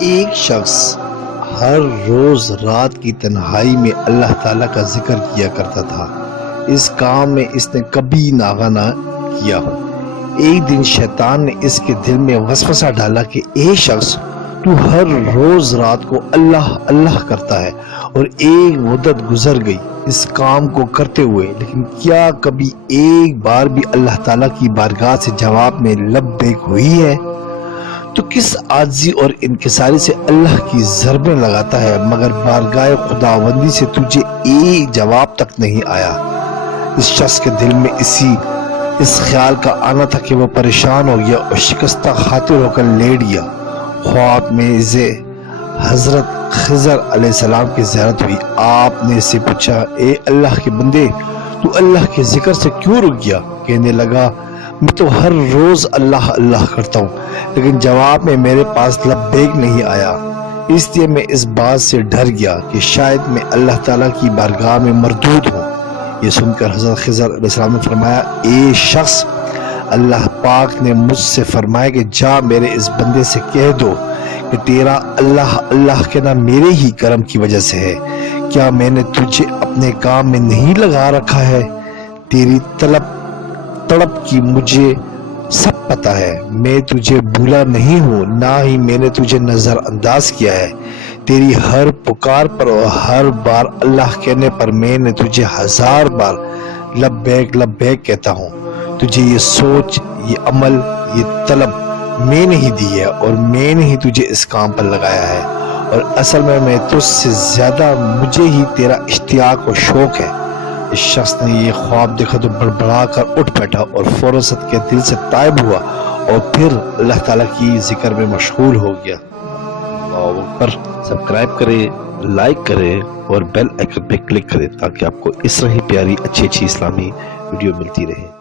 ایک شخص ہر روز رات کی تنہائی میں اللہ تعالیٰ کا ذکر کیا کرتا تھا۔ اس کام میں اس نے کبھی ناغہ نہ کیا۔ ایک دن شیطان نے اس کے دل میں وسوسہ ڈالا کہ اے شخص، تو ہر روز رات کو اللہ اللہ کرتا ہے اور ایک مدت گزر گئی اس کام کو کرتے ہوئے، لیکن کیا کبھی ایک بار بھی اللہ تعالیٰ کی بارگاہ سے جواب میں لبیک ہوئی ہے؟ تو کس عاجزی اور انکساری سے اللہ کی ضربیں لگاتا ہے، مگر بارگاہ خداوندی سے تجھے ایک جواب تک نہیں آیا۔ اس شخص کے دل میں اس خیال کا آنا تھا کہ وہ پریشان ہو گیا اور شکستہ خاطر ہو کر لیٹ گیا۔ خواب میں اسے حضرت خضر علیہ السلام کی زیارت ہوئی۔ آپ نے اس سے پوچھا، اے اللہ کے بندے، تو اللہ کے ذکر سے کیوں رک گیا؟ کہنے لگا، میں تو ہر روز اللہ اللہ کرتا ہوں، لیکن جواب میں میرے پاس لبیک نہیں آیا، اس لیے میں اس بات سے ڈر گیا کہ شاید میں اللہ تعالیٰ کی بارگاہ میں مردود ہوں۔ یہ سن کر حضرت خضر علیہ السلام نے فرمایا، اے شخص، اللہ پاک نے مجھ سے فرمایا کہ جا میرے اس بندے سے کہہ دو کہ تیرا اللہ اللہ کہنا میرے ہی کرم کی وجہ سے ہے۔ کیا میں نے تجھے اپنے کام میں نہیں لگا رکھا ہے؟ تیری تڑپ کی مجھے سب پتا ہے، میں تجھے بھولا نہیں ہوں، نہ ہی میں نے تجھے نظر انداز کیا ہے۔ تیری ہر پکار پر اور ہر بار اللہ کہنے پر میں نے تجھے 1000 بار لبیک لبیک کہتا ہوں۔ تجھے یہ سوچ، یہ عمل، یہ طلب میں نے ہی دی ہے اور میں نے ہی تجھے اس کام پر لگایا ہے، اور اصل میں تجھ سے زیادہ مجھے ہی تیرا اشتیاق و شوق ہے۔ اس شخص نے یہ خواب دیکھا تو بڑبڑا کر اٹھ بیٹھا اور فوراً صدقے دل سے تائب ہوا اور پھر اللہ تعالیٰ کی ذکر میں مشغول ہو گیا۔ اللہ اکبر۔ سبسکرائب کریں، لائک کریں اور بیل آئیکن پہ کلک کریں تاکہ آپ کو اس طرح ہی پیاری اچھی اسلامی ویڈیو ملتی رہے۔